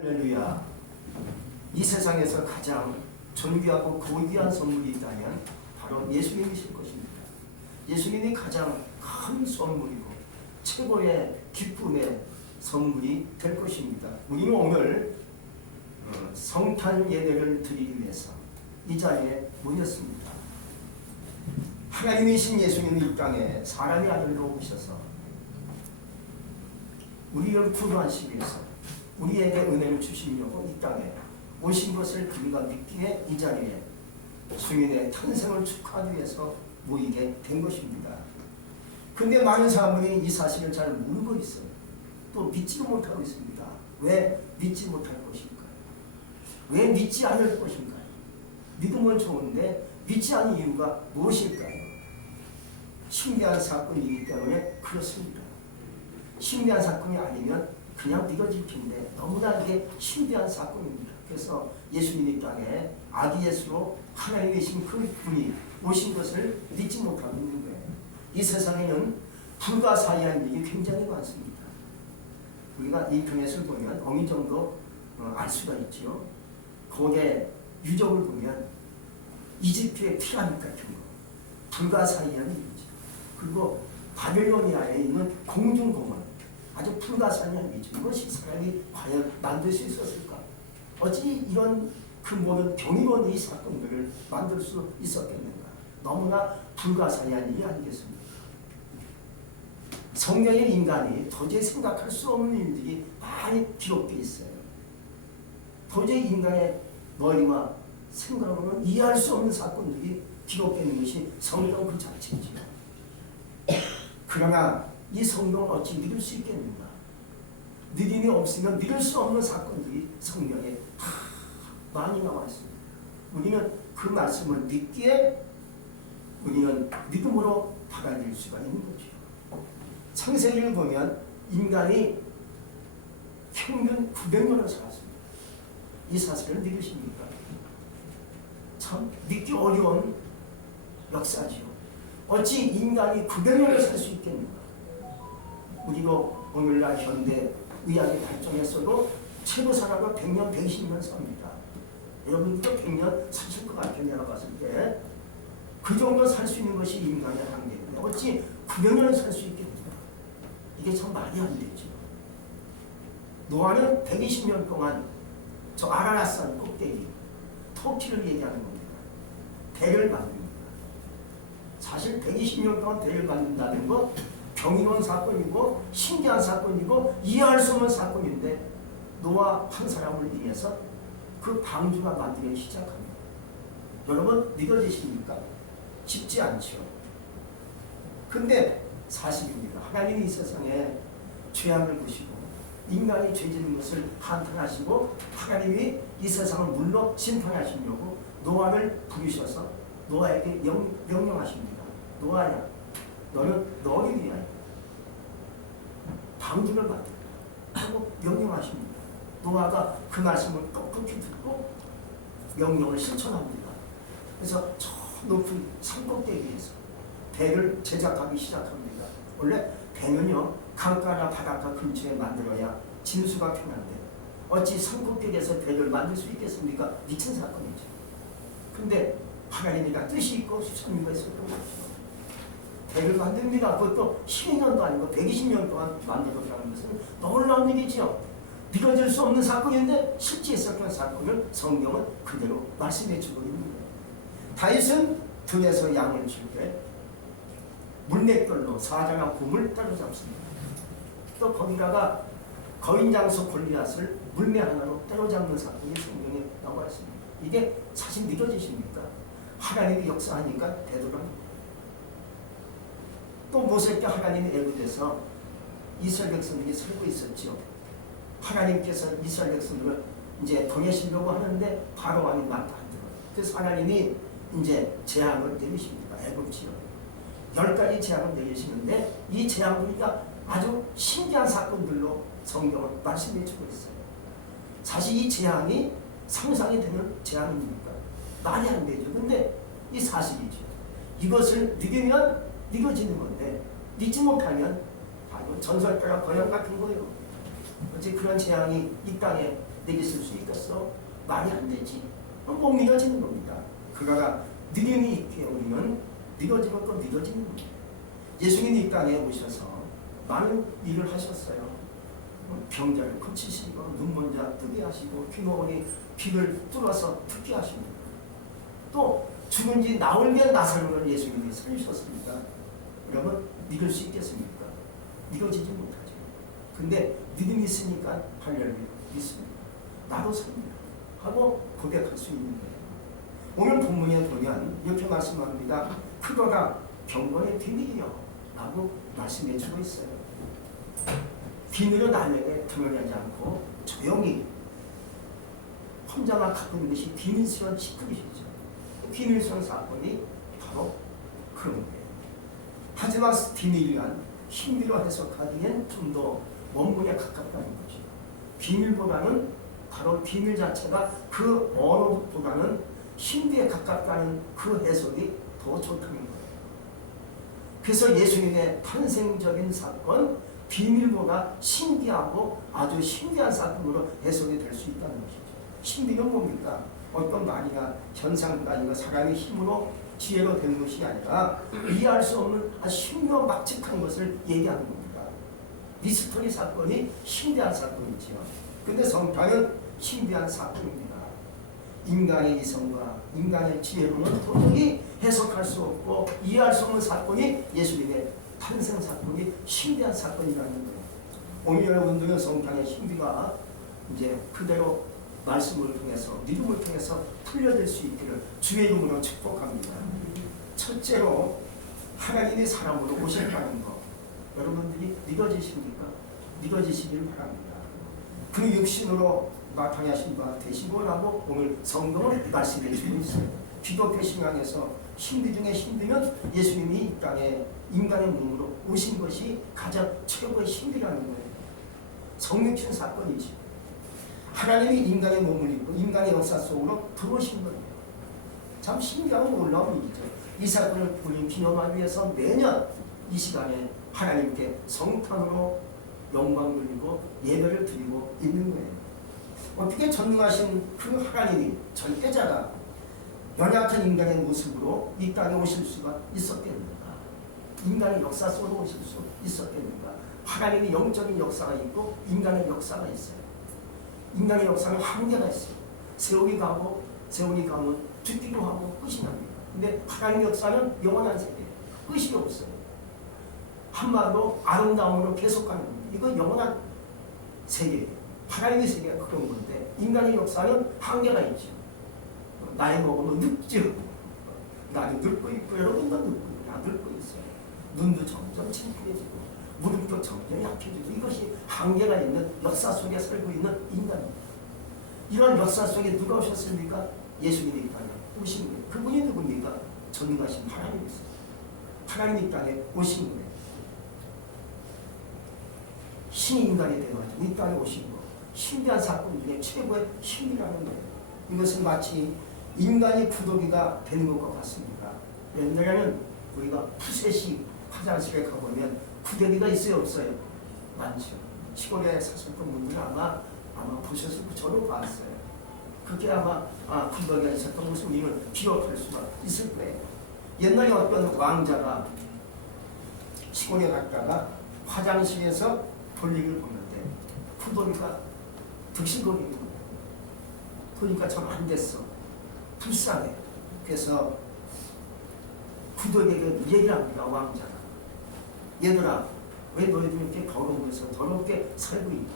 할렐루야. 이 세상에서 가장 존귀하고 고귀한 선물이 있다면 바로 예수님이실 것입니다. 예수님이 가장 큰 선물이고 최고의 기쁨의 선물이 될 것입니다. 우리는 오늘 성탄 예배를 드리기 위해서 이 자리에 모였습니다. 하나님이신 예수님이 이 땅에 사람의 아들로 오셔서 우리를 구원하시기 위해서 우리에게 은혜를 주시려고 이 땅에 오신 것을 우리가 믿기에 이 자리에 주님의 탄생을 축하하기 위해서 모이게 된 것입니다. 그런데 많은 사람들이 이 사실을 잘 모르고 있어요. 또 믿지도 못하고 있습니다. 왜 믿지 못할 것인가요? 왜 믿지 않을 것인가요? 믿음은 좋은데 믿지 않는 이유가 무엇일까요? 신비한 사건이기 때문에 그렇습니다. 신비한 사건이 아니면 그냥 믿어질 텐데 너무나 이게 신비한 사건입니다. 그래서 예수님이 땅에 아기 예수로 하나님이신 그 분이 오신 것을 믿지 못하고 있는 거예요. 이 세상에는 불가사의한 일이 굉장히 많습니다. 우리가 인터넷을 보면 어느 정도 알 수가 있죠. 거기에 유적을 보면 이집트의 피라미드 같은 거 불가사의한 일이죠. 그리고 바벨로니아에 있는 공중공원 아주 불가사의한 일이죠. 이것이 사람이 과연 만들 수 있었을까? 어찌 이런 그 모든 경이로운 이 사건들을 만들 수 있었겠는가? 너무나 불가사의한 일이 아니겠습니까? 성경의 인간이 도저히 생각할 수 없는 일들이 많이 기록되어 있어요. 도저히 인간의 머리와 생각으로는 이해할 수 없는 사건들이 기록되는 것이 성경 그 자체이죠. 그러나 이 성경을 어찌 믿을 수 있겠는가? 믿음이 없으면 믿을 수 없는 사건들이 성경에 다 많이 나와 있습니다. 우리는 그 말씀을 믿기에 우리는 믿음으로 받아들일 수가 있는 거죠. 창세기를 보면 인간이 평균 900년을 살았습니다. 이 사실을 믿으십니까? 참 믿기 어려운 역사지요. 어찌 인간이 900년을 살 수 있겠는가? 우리도 오늘날 현대 의학이 발전했어도 최고 살아가 100년, 120년 삽니다. 여러분도 100년 사실 것 같아요. 내가 봤을 때. 그 정도 살 수 있는 것이 인간의 한계인데 어찌 900년을 살 수 있겠는가? 이게 참 말이 안 되죠. 노아는 120년 동안 저 아라라산 꼭대기, 터키를 얘기하는 겁니다. 배를 만듭니다. 사실 120년 동안 배를 만든다는 거 경이로운 사건이고 신기한 사건이고 이해할 수 없는 사건인데 노아 한 사람을 위해서 그 방주가 만들기 시작합니다. 여러분 믿어지십니까? 쉽지 않죠. 근데 사실입니다. 하나님이 이 세상에 죄악을 보시고 인간이 죄짓는 것을 한탄하시고 하나님이 이 세상을 물로 심판하시려고 노아를 부르셔서 노아에게 명령하십니다. 노아야, 너는 너를 위하여 방주를 만들라 하고 명령하십니다. 노아가 그 말씀을 똑똑히 듣고 명령을 실천합니다. 그래서 저 높은 산꼭대기에서 배를 제작하기 시작합니다. 원래 배는요 강가나 바닷가 근처에 만들어야 진수가 편한데 어찌 산꼭대기에서 배를 만들 수 있겠습니까? 미친 사건이죠. 근데 하나님이가 뜻이 있고 수천리가 있었던 것이죠. 배를 만듭니다. 그것도 12년도 아니고 120년 동안 만들었다는 것은 놀라운 일이죠. 믿어질 수 없는 사건인데 실제 있었던 사건을 성경은 그대로 말씀해 주고 있는 거예요. 다윗은 들에서 양을 줄 때 물맷돌로 사자나 곰을 때려잡습니다. 또 거기다가 거인장소 골리앗을 물매 하나로 때려잡는 사건이 성경에 나와 있습니다. 이게 사실 믿어지십니까? 하나님이 역사하니까 되더랍니다. 또 모세께 하나님이 애굽에서 이스라엘 백성들이 살고 있었죠. 하나님께서 이스라엘 백성들을 이제 보내시려고 하는데 바로 왕이 맞다 안 들어요. 그래서 하나님이 이제 재앙을 내리십니다. 애굽지요. 10가지 재앙을 내리시는데 이 재앙들이가 아주 신기한 사건들로 성경을 말씀해 주고 있어요. 사실 이 재앙이 상상이 되는 재앙입니까? 말이 안 되죠. 근데 이 사실이죠. 이것을 믿으면 믿어지는 건데 믿지 못하면 바로 전설가와 거양 같은 거예요. 어째 그런 재앙이 이 땅에 내겠을 수 있겠어? 말이 안 되지. 못 믿어지는 겁니다. 그러나 믿음이 있게 우리는 믿어지는 건 믿어지는 겁니다. 예수님이 이 땅에 오셔서 많은 일을 하셨어요. 병자를 고치시고 눈먼 자 뜨게 하시고 귀노원이 귀를 뚫어서 듣게 하시고 또 죽은 지 나흘간 나사로를 예수님이 살리셨습니다. 여러분 믿을 수 있겠습니까? 믿어지지 못하죠. 근데 믿음이 있으니까 할렐루야 믿습니다. 나도 삽니다 하고 고백할 수 있는 거예요. 오늘 본문에 보면 이렇게 말씀합니다. 그거가 경건의 비밀이요 라고 말씀해 주고 있어요. 비밀은 남에게 드러내지 않고 조용히 혼자만 갖고 있는 것이 비밀스러운 시크릿이죠. 비밀스러운 사건이 바로 그런 거예요. 하지만 비밀이란 신비로 해석하기엔 좀 더 원문에 가깝다는 거죠. 비밀보다는 바로 비밀 자체가 그 언어보다는 신비에 가깝다는 그 해석이 더 좋다는 거예요. 그래서 예수님의 탄생적인 사건, 비밀보다 신기하고 아주 신기한 사건으로 해석이 될 수 있다는 것이죠. 신비는 뭡니까? 어떤 말이나 현상도 아니고 사람의 힘으로 지혜로 되는 것이 아니라 이해할 수 없는 아주 신묘막측한 것을 얘기하는 겁니다. 미스터리 사건이 신비한 사건이지요. 근데 성탄은 신비한 사건입니다. 인간의 이성과 인간의 지혜로는 도저히 해석할 수 없고 이해할 수 없는 사건이 예수님의 탄생 사건이 신비한 사건이라는 거예요. 오늘 여러분들은 성탄의 신비가 이제 그대로 말씀을 통해서 믿음을 통해서 풀려질 수 있기를 주의 이름으로 축복합니다. 첫째로 하나님이 사람으로 오셨다는 것 여러분들이 믿어지십니까? 믿어지시길 바랍니다. 그 육신으로 나타나신 바 되시고라고 오늘 성경을 말씀해 주고 있어요. 기독교 신앙에서 신비 중에 신비는 예수님이 이 땅에 인간의 몸으로 오신 것이 가장 최고의 신비라는 거예요. 성육신 사건이지. 하나님이 인간의 몸을 입고 인간의 역사 속으로 들어오신 거예요. 참 신기하고 놀라운 일이죠. 이 사건을 우리 기념하기 위해서 매년 이 시간에 하나님께 성탄으로 영광 돌리고 예배를 드리고 있는 거예요. 어떻게 전능하신 그 하나님이 절대자가 연약한 인간의 모습으로 이 땅에 오실 수가 있었겠는가? 인간의 역사 속으로 오실 수 있었겠는가? 하나님이 영적인 역사가 있고 인간의 역사가 있어요. 인간의 역사는 한계가 있어요. 세월이 가고 세월이 가면 죽기도 하고 끝이 납니다. 근데 하나님의 역사는 영원한 세계예요. 끝이 없어요. 한마디로 아름다움으로 계속가는 겁니다. 이건 영원한 세계예요. 하나님의 세계가 그런 건데 인간의 역사는 한계가 있죠. 나이 먹으면 늙죠. 나도 늙고 있고 여러분도 늙고 있어요. 눈도 점점 침침해지고 무릎도 점점 약해지고 이것이 한계가 있는 역사 속에 살고 있는 인간입니다. 이런 역사 속에 누가 오셨습니까? 예수님이 이 땅에 오신 거예요. 그분이 누굽니까? 전능하신 하나님이었어요. 하나님이 이 땅에 오신 거예요. 신이 인간이 되어가지고 이 땅에 오신 거. 신비한 사건 중에 최고의 신비라는 거예요. 이것은 마치 인간이 구더기가 되는 것과 같습니다. 옛날에는 우리가 푸세식 화장실에 가보면 구더기가 있어요, 없어요? 많죠. 시골에 사셨던 분들은 아마 보셨을 거 저도 봤어요. 그게 아마 구더기가 있었던 것을 우리는 기억할 수가 있을 거예요. 옛날에 어떤 왕자가 시골에 갔다가 화장실에서 볼일을 보는데 구더기가 득실거리는 거예요. 그러니까 참 안 됐어. 불쌍해. 그래서 구더기에게 얘기를 합니다. 왕자가. 얘들아, 왜 너희들 이렇게 더러운 곳에서 더럽게 살고 있게?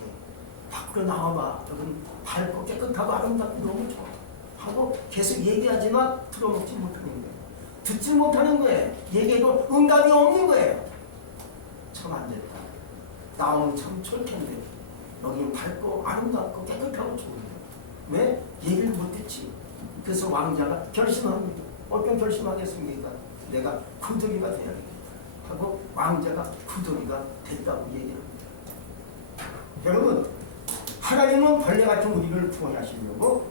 밖으로 나와봐. 여기는 밝고 깨끗하고 아름답고 너무 좋아. 하고 계속 얘기하지만 들어먹지 못하는 거예요. 듣지 못하는 거예요. 얘기해도 응답이 없는 거예요. 참 안 됐다. 나오면 참 좋을 텐데. 여기는 밝고 아름답고 깨끗하고 좋은데. 왜? 얘기를 못했지. 그래서 왕자가 결심합니다. 어떤 결심하겠습니까? 내가 구더기가 되어야겠다. 하고 왕자가 구더기가 됐다고 얘기합니다. 여러분, 하나님은 벌레 같은 우리를 구원하시려고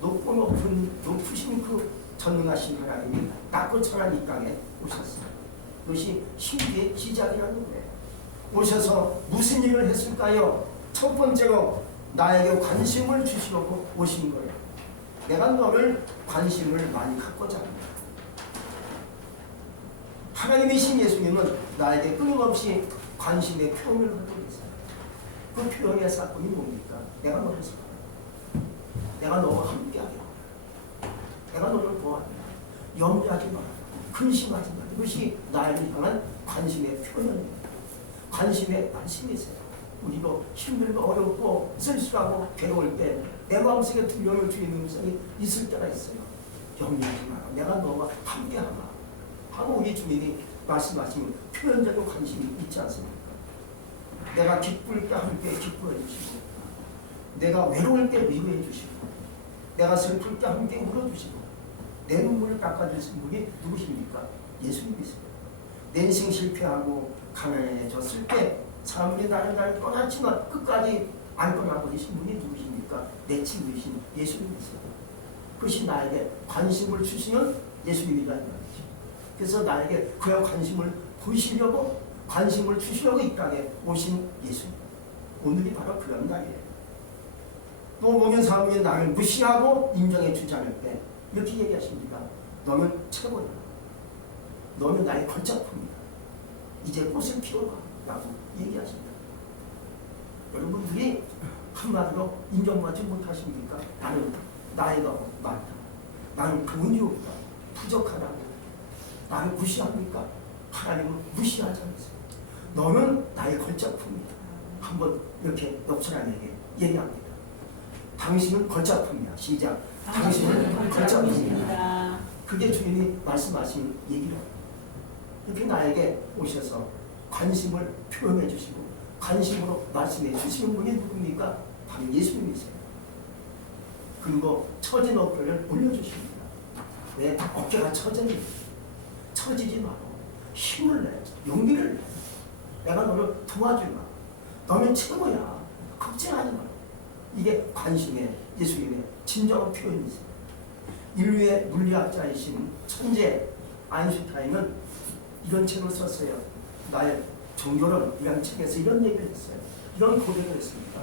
높으신 그 전능하신 하나님이 낮고 천한 이 땅에 오셨어요. 그것이 신비의 시작이라는 거예요. 오셔서 무슨 일을 했을까요? 첫 번째로 나에게 관심을 주시려고 오신 거예요. 내가 너를 관심을 많이 갖고자 합니다. 하나님이신 예수님은 나에게 끊임없이 관심의 표현을 하고 계세요. 그 표현의 사건이 뭡니까? 내가 너를 사랑한다. 내가 너와 함께하겠다. 내가 너를 보호한다. 염려하지 마라. 근심하지 마라. 이것이 나를 향한 관심의 표현입니다. 관심의 말씀이세요. 우리도 힘들고 어렵고 쓸쓸하고 괴로울 때 내 마음속에 들려오는 주의 음성이 있을 때가 있어요. 염려하지 마라. 내가 너와 함께하마. 하고 우리 주님이 말씀하신 표현적인 관심이 있지 않습니까? 내가 기쁠 때 함께 기뻐해 주시고, 내가 외로울 때 위로해 주시고, 내가 슬플 때 함께 울어주시고, 내 눈물을 닦아주신 분이 누구십니까? 예수님이세요. 내 인생 실패하고 가난해졌을 때 사람들이 나를 떠났지만 끝까지 안 떠나버리신 분이 누구십니까? 내 친구이신 예수님이세요. 그것이 나에게 관심을 주시는 예수님이라는 말이죠. 그래서 나에게 그의 관심을 보이시려고, 관심을 주시려고 이 땅에 오신 예수님. 오늘이 바로 그런 날이에요. 또 모든 사람이 나를 무시하고 인정해 주지 않을 때 이렇게 얘기하십니다. 너는 최고야. 너는 나의 걸작품이다. 이제 꽃을 피워라. 라고 얘기하십니다. 여러분들이 한마디로 인정받지 못하십니까? 나는 나이가 많다. 나는 돈이 없다. 부족하다고. 나를 무시합니까? 하나님은 무시하지 않으세요. 너는 나의 걸작품이다. 한번 이렇게 옆사람에게 얘기합니다. 당신은 걸작품이야. 시작. 당신은 걸작품이야. 그게 주님이 말씀하신 얘기를 이렇게 나에게 오셔서 관심을 표현해 주시고 관심으로 말씀해 주시는 분이 누굽니까? 바로 예수님이세요. 그리고 처진 어깨를 올려주십니다. 왜? 어깨가 처졌니? 처지지 마고 힘을 내, 용기를 내. 내가 너를 도와주마. 너는 최고야. 걱정하지 마라. 이게 관심의 예수님의 진정한 표현이세요. 인류의 물리학자이신 천재 아인슈타인은 이런 책을 썼어요. 나의 종교론이라는 책에서 이런 얘기를 했어요. 이런 고백을 했습니다.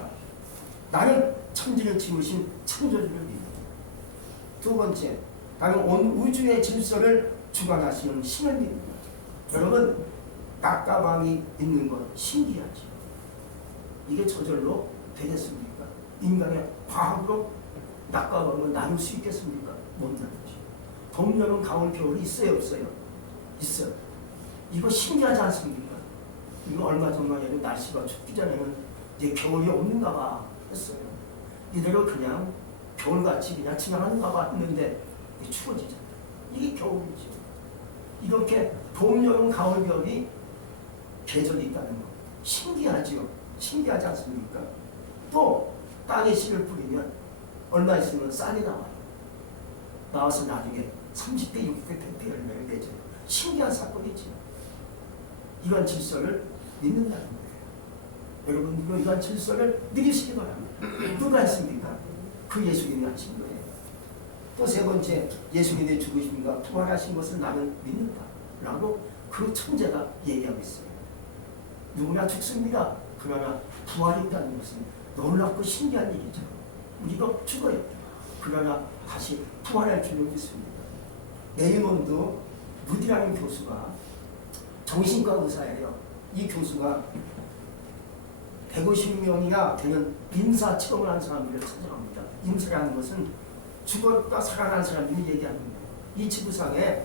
나는 천지를 지으신 창조주를 믿는다. 두 번째, 나는 온 우주의 질서를 주관하시는 신을 믿는다. 여러분, 낙가방이 있는 건 신기하죠. 이게 저절로 되겠습니까? 인간의 과학으로 낙가방을 나눌 수 있겠습니까? 못 나누죠. 봄, 여름, 가을, 겨울이 있어요, 없어요? 있어요. 이거 신기하지 않습니까? 이거 얼마 전만에도 날씨가 춥기 전에는 이제 겨울이 없는가 봐 했어요. 이대로 그냥 겨울같이 그냥 지나가는가 봐 했는데 추워지잖아요. 이게 겨울이죠. 이렇게 봄, 여름, 가을, 겨울이 계절이 있다는 거 신기하지요. 신기하지 않습니까? 또 땅에 씨를 뿌리면 얼마 있으면 쌀이 나와요. 나와서 나중에 30대, 60대, 100대 열매를 맺어요. 신기한 사건이죠. 이런 질서를 믿는다는 거예요. 여러분들도 이런 질서를 믿으시기 바랍니다. 누가 했습니까? 그 예수님이 하신 거예요. 또 세 번째, 예수님의 죽으심과 부활하신 것을 나는 믿는다. 라고 그 천재가 얘기하고 있어요. 누구나 죽습니다. 그러나 부활이 있다는 것은 놀랍고 신기한 일이죠. 우리도 죽어요. 그러나 다시 부활할 줄을 믿습니다. 레이몬드 무디라는 교수가 정신과 의사예요. 이 교수가 150명이나 되는 임사 체험을 한 사람들을 찾아갑니다. 임사라는 것은 죽었다 살아난 사람들이 얘기하는 거예요. 이 지구상에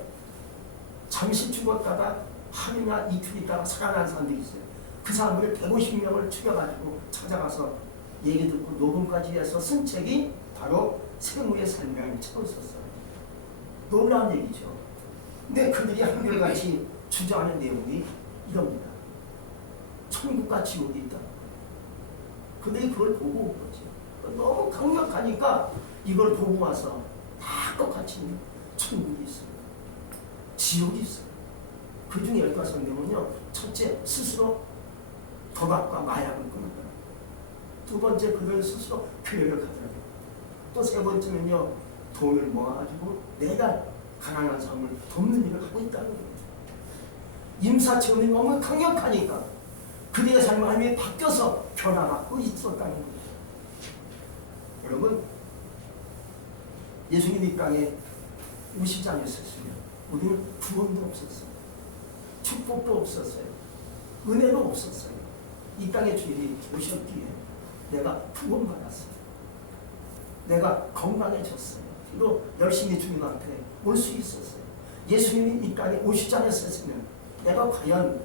잠시 죽었다가 하루나 이틀 있다가 살아난 사람들이 있어요. 그 사람들을 150명을 추려가지고 찾아가서 얘기 듣고 녹음까지 해서 쓴 책이 바로 생후의 삶이라는 책을 썼어요. 놀라운 얘기죠. 근데 그들이 한결같이 주장하는 내용이 이럽니다. 천국과 지옥이 있다. 그들이 그걸 보고 온 거죠. 너무 강력하니까 이걸 보고 와서 다 똑같이 천국이 있어요. 지옥이 있어요. 그 중에 15명은요. 첫째, 스스로 도박과 마약을 끊었다. 두 번째, 그들 스스로 교회를 가더라고요. 또 세 번째는요. 돈을 모아가지고 매달 가난한 사람을 돕는 일을 하고 있다는 거예요. 임사체험이 너무 강력하니까 그들의 삶을 하나님이 바뀌어서 변화가 있었다는 거예요. 여러분, 예수님 이 땅에 오시지 않으셨으면 우리는 구원도 없었어요. 축복도 없었어요. 은혜도 없었어요. 이 땅에 주님이 오셨기에 내가 구원받았어요. 내가 건강해졌어요. 또 열심히 주님 앞에 올 수 있었어요. 예수님이 이 땅에 오시지 않았으면 내가 과연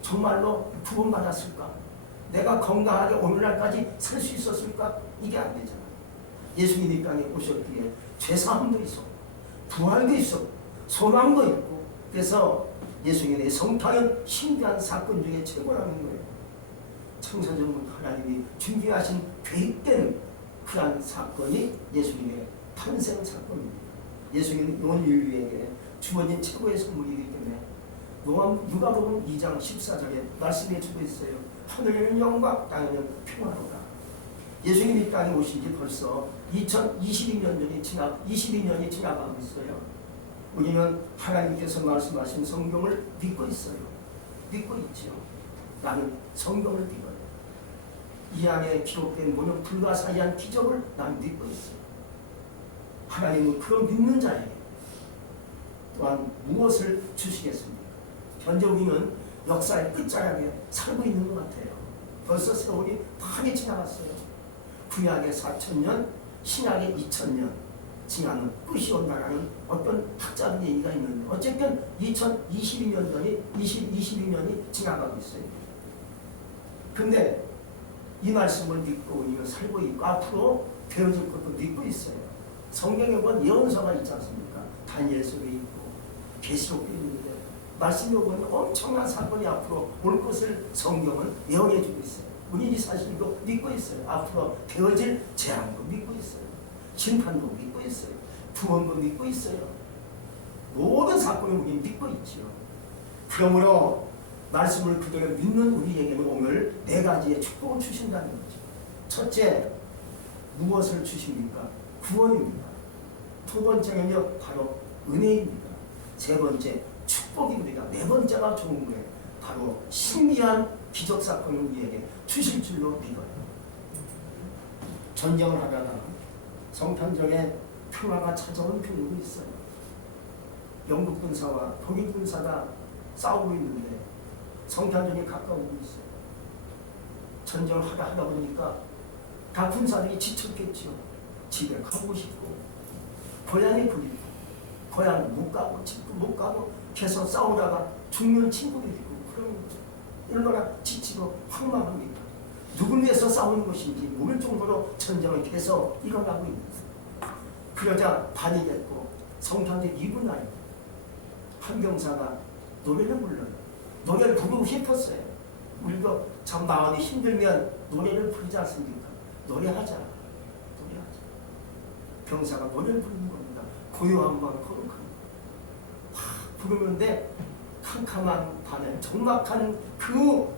정말로 구원받았을까? 내가 건강하게 오늘날까지 살 수 있었을까? 이게 안 되잖아요. 예수님이 이 땅에 오셨기에 죄사함도 있었고 부활도 있었고 소망도 있고, 그래서 예수님의 성탄은 신비한 사건 중에 최고라는 거예요. 창세전부터 하나님이 준비하신 계획된 그러한 사건이 예수님의 탄생 사건입니다. 예수님은 온 인류에게 주어진 최고의 선물이기 때문에 누가복음 2장 14절에 말씀해 주고 있어요. 하늘에는 영광, 땅에는 평화로다. 예수님이 땅에 오신 지 벌써 22년이 지나가고 있어요. 우리는 하나님께서 말씀하신 성경을 믿고 있어요. 믿고 있죠. 나는 성경을 믿어요. 이 안에 기록된 모든 불가사의한 기적을 나는 믿고 있어요. 하나님은 그런 믿는 자에게 또한 무엇을 주시겠습니까? 현재 우리는 역사의 끝자락에 살고 있는 것 같아요. 벌써 세월이 많이 지나갔어요. 구약의 4,000년, 신약의 2,000년 지나면 끝이 온다라는 어떤 학자의 얘기가 있는데, 어쨌든 2022년이 지나가고 있어요. 근데 이 말씀을 믿고 우리는 살고 있고 앞으로 되어질 것도 믿고 있어요. 성경에 보면 예언서가 있지 않습니까? 다니엘서도 있고 계시록도 있는데 말씀을 보면 엄청난 사건이 앞으로 올 것을 성경은 예언해 주고 있어요. 우리는 이 사실도 믿고 있어요. 앞으로 되어질 재앙도 믿고 있어요. 심판도 믿고 있어요. 구원도 믿고 있어요. 모든 사건을 우리는 믿고 있죠. 그러므로 말씀을 그대로 믿는 우리에게는 오늘 4가지의 축복을 주신다는 거죠. 첫째, 무엇을 주십니까? 구원입니다. 두 번째는요, 바로 은혜입니다. 세 번째, 축복입니다. 네 번째가 좋은 거예요. 바로 신비한 기적사건을 우리에게 주실 줄로 믿어요. 전쟁을 하다가 성탄절에 평화가 찾아온 경우도 있어요. 영국 군사와 독일 군사가 싸우고 있는데 성탄절이 가까우고 있어요. 전쟁을 하다 보니까 다 군사들이 지쳤겠죠. 집에 가고 싶고 고향이 그립고 고향 못 가고 집도 못 가고 계속 싸우다가 죽는 친구들이 있고 그런 거죠. 얼마나 지치고 황망합니까? 누굴 위해서 싸우는 것인지 모를 정도로 전쟁은 계속 일어나고 있는 거예요. 그러자 밤이 됐고 성탄절 이브 날 한경사가 노래를 불러요. 노래를 부르고 싶었어요. 우리도 참 마음이 힘들면 노래를 부르지 않습니까? 노래하자. 병사가 노래를 부르는 겁니다. 고요한 마음 거룩한 부르는데 캄캄한 밤에 적막한 그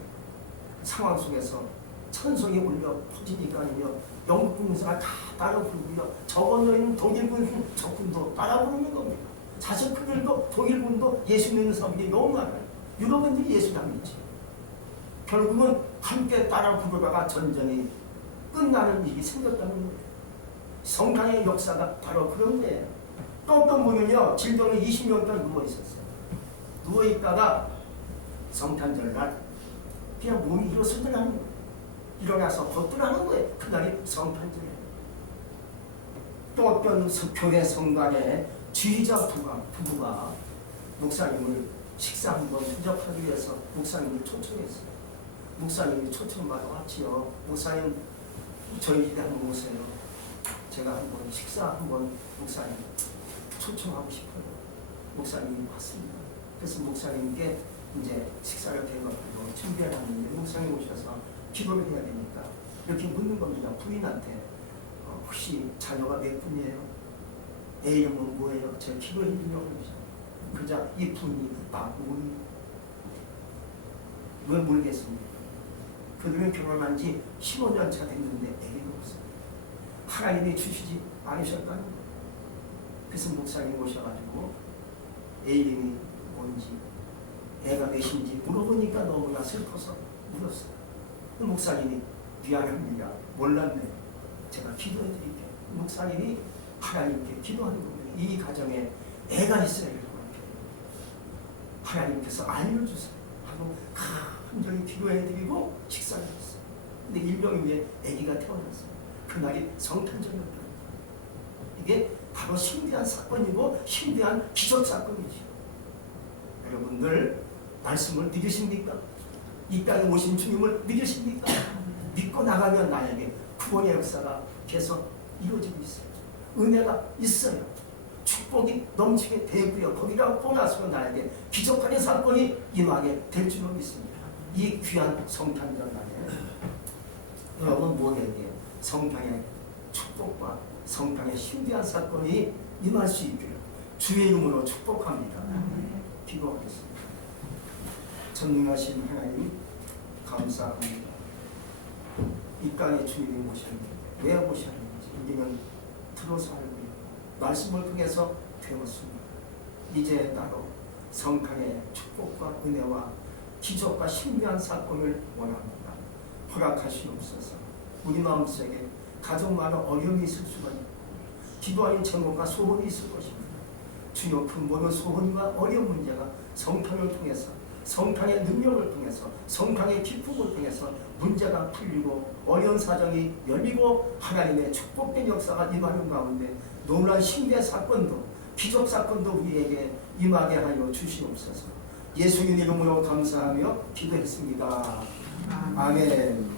상황 속에서 찬송이 울려 퍼지니까요, 영국 군사가 다 따라 부르고요, 적어져 있는 독일군 적군도 따라 부르는 겁니다. 자식들도 독일군도 예수 믿는 사람들이 너무 많아요. 유럽인들이 예수 안 믿지. 결국은 함께 따라 부르다가 전쟁이 끝나는 일이 생겼다는 거예요. 성탄의 역사가 바로 그런 거예요. 또 어떤 분은요, 질병에 20년 동안 누워있었어요. 누워있다가 성탄절 날 그냥 몸이 일어서더라는 거예요. 일어나서 걷더라는 거예요. 그날이 성탄절이에요. 또 어떤 교회 성관의 지휘자 부부가 목사님을 식사 한번 대접하기 위해서 목사님을 초청했어요. 목사님이 초청받아 왔지요. 목사님 저희 집에 한번 오세요. 제가 한번 식사 한번 목사님 초청하고 싶어요. 목사님이 왔습니다. 그래서 목사님께 이제 식사를 대접하고 준비하는데 목사님 오셔서 기도를 해야 되니까 이렇게 묻는 겁니다. 부인한테 혹시 자녀가 몇 분이에요? 애 이름은 뭐예요? 제가 기도해 주려고 그러죠. 그러자 이 분이 왜 모르겠습니까? 그들은 결혼한 지 15년 차 됐는데 애가 없어요. 하나님이 주시지 않으셨다는 거예요. 그래서 목사님 오셔가지고 애 이름이 뭔지 애가 몇인지 물어보니까 너무나 슬퍼서 물었어요. 목사님이 미안합니다. 몰랐네. 제가 기도해 드릴게요. 목사님이 하나님께 기도하는 겁니다. 이 가정에 애가 있어야 될 것 같아요. 하나님께서 알려주세요 하고 간절히 기도해 드리고 식사를 했어요. 근데 1년 후에 아기가 태어났어요. 그날이 성탄절이었다. 이게 바로 신비한 사건이고 신비한 기적 사건이죠. 여러분들 말씀을 믿으십니까? 이 땅에 오신 주님을 믿으십니까? 믿고 나가면 나에게 구원의 역사가 계속 이루어지고 있어요. 은혜가 있어요. 축복이 넘치게 되고요. 거기가 떠나서 나에게 기적하는 사건이 임하게 될 줄로 믿습니다. 이 귀한 성탄절 날에 여러분 모두에게 성탄의 축복과 성탄의 신비한 사건이 임할 수 있기를 주의 이름으로 축복합니다. 기도하겠습니다. 전능하신 하나님 감사합니다. 이 땅에 주님이 오셨는데 왜 오셨는지 우리는 들어서 알고 있고 말씀을 통해서 배웠습니다. 이제 나로 성탄의 축복과 은혜와 기적과 신비한 사건을 원합니다. 허락하시옵소서. 우리 마음속에 가정마다 어려움이 있을 수가 있고 기도하는 제목과 소원이 있을 것입니다. 주여 그 모든 소원과 어려운 문제가 성탄을 통해서 성탄의 능력을 통해서 성탄의 기쁨을 통해서 문제가 풀리고 어려운 사정이 열리고 하나님의 축복된 역사가 임하는 가운데 놀라운 신비의 사건도 기적 사건도 우리에게 임하게 하여 주시옵소서. 예수님 이름으로 감사하며 기도했습니다. 아멘.